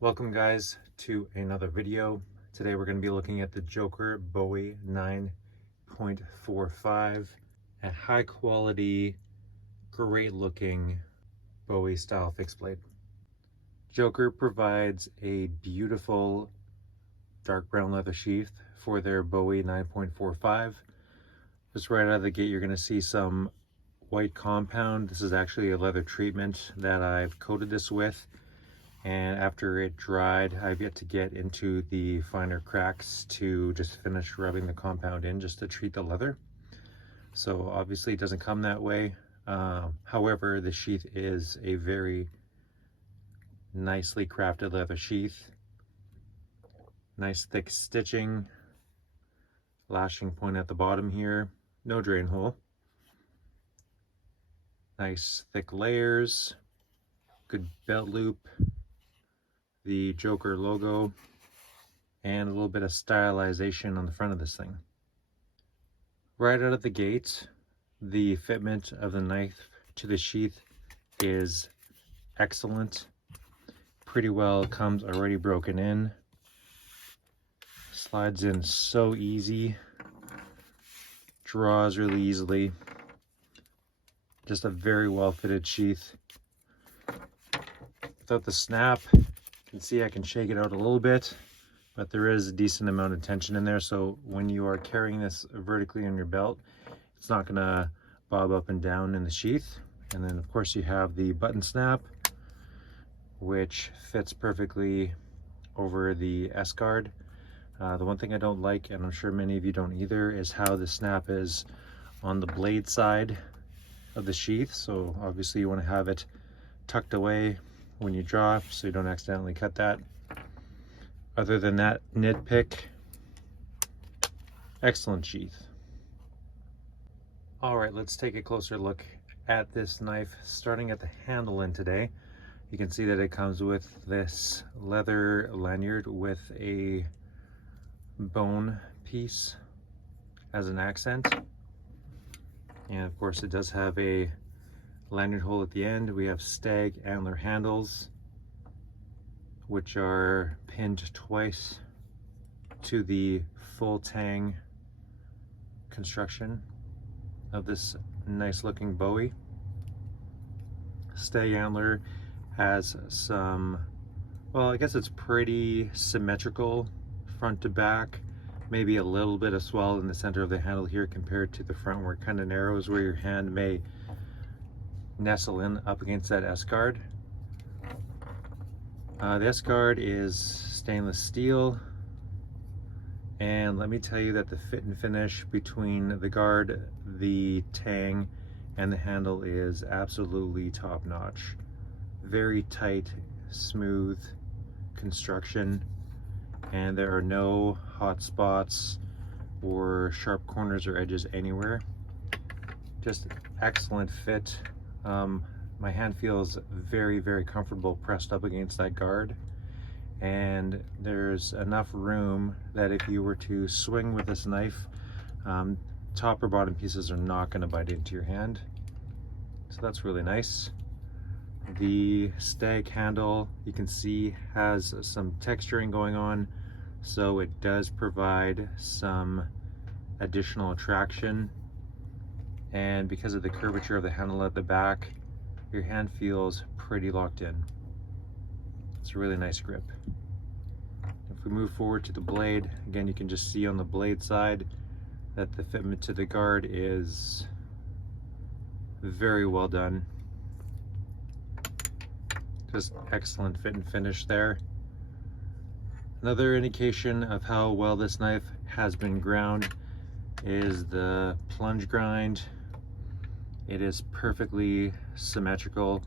Welcome guys to another video. Today we're going to be looking at the Joker Bowie 9.45, a high quality, great looking Bowie style fixed blade. Joker provides a beautiful dark brown leather sheath for their Bowie 9.45. Just right out of the gate you're going to see some white compound. This is actually a leather treatment that I've coated this with. And after it dried, I've yet to get into the finer cracks to just finish rubbing the compound in just to treat the leather. So obviously it doesn't come that way. However, the sheath is a very nicely crafted leather sheath. Nice thick stitching, lashing point at the bottom here, no drain hole. Nice thick layers, good belt loop, the Joker logo, and a little bit of stylization on the front of this thing. Right out of the gate, the fitment of the knife to the sheath is excellent. Pretty well comes already broken in. Slides in so easy. Draws really easily. Just a very well fitted sheath. Without the snap, you can see I can shake it out a little bit, but there is a decent amount of tension in there, so when you are carrying this vertically on your belt, it's not going to bob up and down in the sheath. And then of course you have the button snap, which fits perfectly over the S-guard. The one thing I don't like, and I'm sure many of you don't either, is how the snap is on the blade side of the sheath. So obviously you want to have it tucked away when you draw so you don't accidentally cut that. Other than that nitpick, excellent sheath. All right, let's take a closer look at this knife, starting at the handle end today. You can see that it comes with this leather lanyard with a bone piece as an accent. And of course it does have a lanyard hole at the end. We have stag antler handles, which are pinned twice to the full tang construction of this nice looking Bowie. Stag antler has some, well, I guess it's pretty symmetrical front to back. Maybe a little bit of swell in the center of the handle here compared to the front where it kind of narrows, where your hand may nestle in up against that S-guard. The S-guard is stainless steel, and let me tell you that the fit and finish between the guard, the tang, and the handle is absolutely top-notch. Very tight, smooth construction, and there are no hot spots or sharp corners or edges anywhere. Just excellent fit. My hand feels very, very comfortable pressed up against that guard, and there's enough room that if you were to swing with this knife, top or bottom pieces are not going to bite into your hand, so that's really nice. The stag handle, you can see, has some texturing going on, so it does provide some additional traction. And because of the curvature of the handle at the back, your hand feels pretty locked in. It's a really nice grip. If we move forward to the blade, again, you can just see on the blade side that the fitment to the guard is very well done. Just excellent fit and finish there. Another indication of how well this knife has been ground is the plunge grind. It is perfectly symmetrical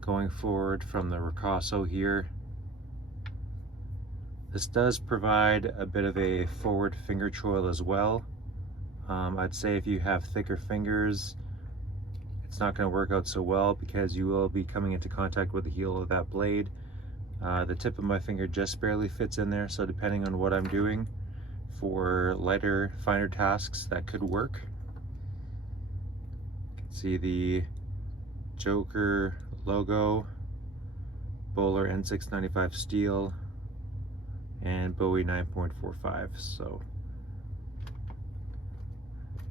going forward from the ricasso here. This does provide a bit of a forward finger choil as well. I'd say if you have thicker fingers, it's not going to work out so well because you will be coming into contact with the heel of that blade. The tip of my finger just barely fits in there, so depending on what I'm doing for lighter, finer tasks, that could work. See the Joker logo Bowler N695 steel, and Bowie 9.45. So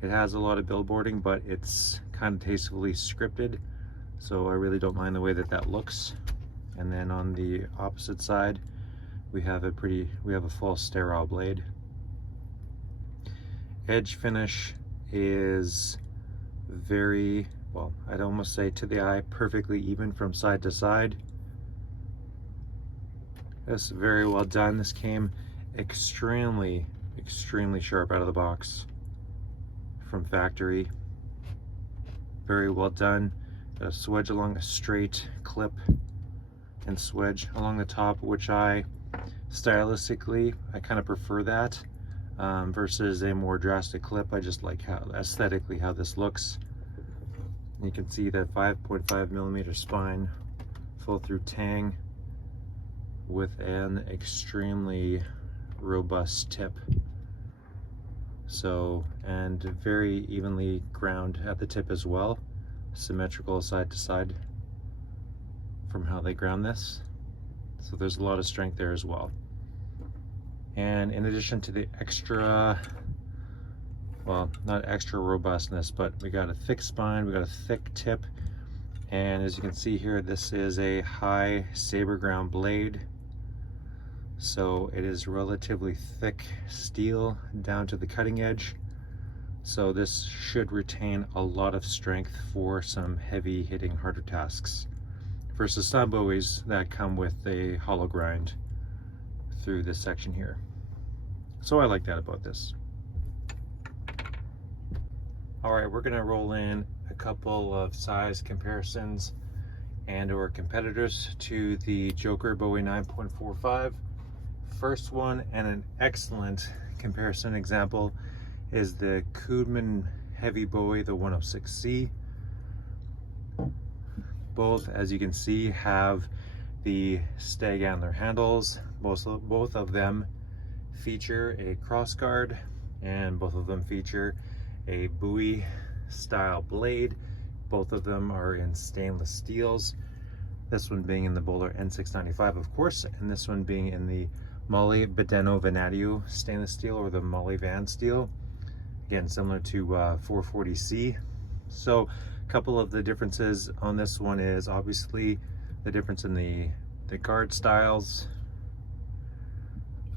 it has a lot of billboarding, but it's kind of tastefully scripted, so I really don't mind the way that that looks. And then on the opposite side, we have a full sterile blade. Edge finish is very, well, I'd almost say to the eye, perfectly even from side to side. That's very well done. This came extremely sharp out of the box from factory. Very well done. Got a swedge along a straight clip and swedge along the top, which stylistically I kind of prefer that versus a more drastic clip. I just like how aesthetically how this looks. You can see that 5.5 millimeter spine, full through tang with an extremely robust tip. So, and very evenly ground at the tip as well, symmetrical side to side from how they ground this. So there's a lot of strength there as well. And in addition to the extra, well, not extra robustness, but we got a thick spine, we got a thick tip, and as you can see here, this is a high saber ground blade. So it is relatively thick steel down to the cutting edge. So this should retain a lot of strength for some heavy hitting harder tasks versus some Bowies that come with a hollow grind through this section here. So I like that about this. All right, we're gonna roll in a couple of size comparisons and or competitors to the Joker Bowie 9.45. First one, and an excellent comparison example, is the Koodman Heavy Bowie, the 106C. Both, as you can see, have the stag antler handles. Both of them feature a cross guard, and both of them feature a Bowie style blade. Both of them are in stainless steels. This one being in the Bowler N695, of course, and this one being in the Molly Badeno Vanadium stainless steel, or the Molly Van steel. Again, similar to 440C. So a couple of the differences on this one is obviously the difference in the guard styles.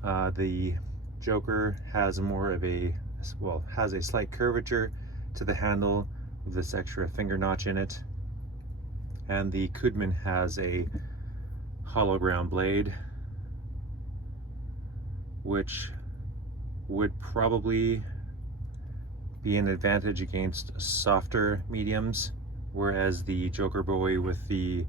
The Joker has more of a, well, has a slight curvature to the handle with this extra finger notch in it. And the Koodman has a hollow ground blade, which would probably be an advantage against softer mediums, whereas the Joker Bowie with the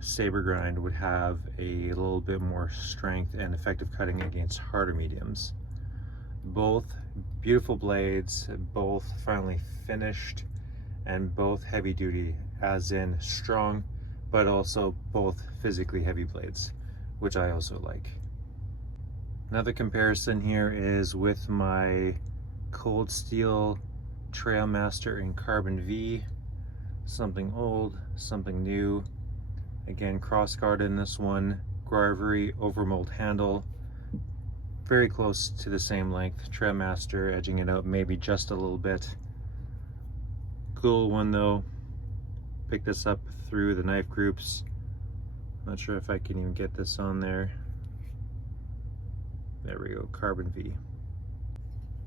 saber grind would have a little bit more strength and effective cutting against harder mediums. Both beautiful blades, both finely finished, and both heavy duty, as in strong, but also both physically heavy blades, which I also like. Another comparison here is with my Cold Steel Trailmaster in Carbon V. Something old, something new. Again, cross guard in this one, Garvery overmold handle, very close to the same length. Trailmaster edging it out maybe just a little bit. Cool one though. Pick this up through the knife groups. Not sure if I can even get this on there. There we go, Carbon V.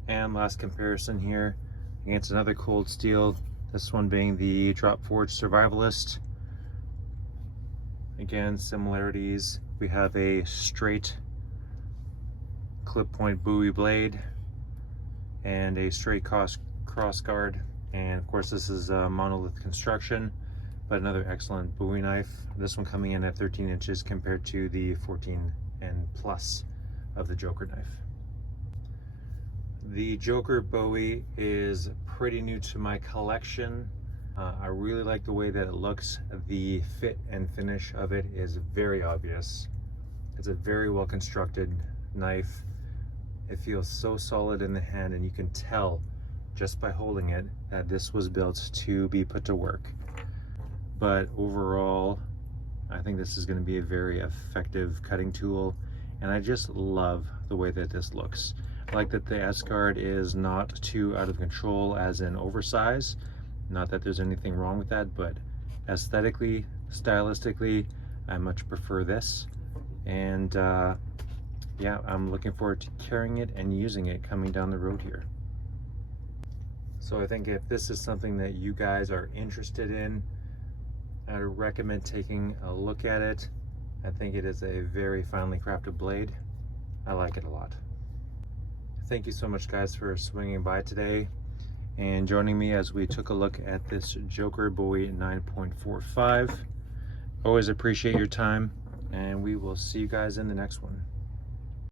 And last comparison here against another Cold Steel, this one being the Drop Forge Survivalist. Again, similarities. We have a straight clip point Bowie blade and a straight cross guard. And of course this is a monolith construction, but another excellent Bowie knife. This one coming in at 13 inches compared to the 14 and plus of the Joker knife. The Joker Bowie is pretty new to my collection. I really like the way that it looks. The fit and finish of it is very obvious. It's a very well constructed knife. It feels so solid in the hand, and you can tell just by holding it that this was built to be put to work. But overall, I think this is going to be a very effective cutting tool, and I just love the way that this looks. I like that the S-guard is not too out of control as in oversize. Not that there's anything wrong with that, but aesthetically, stylistically, I much prefer this. And yeah, I'm looking forward to carrying it and using it coming down the road here. So I think if this is something that you guys are interested in, I recommend taking a look at it. I think it is a very finely crafted blade. I like it a lot. Thank you so much, guys, for swinging by today and joining me as we took a look at this Joker Bowie 9.45. Always appreciate your time, and we will see you guys in the next one.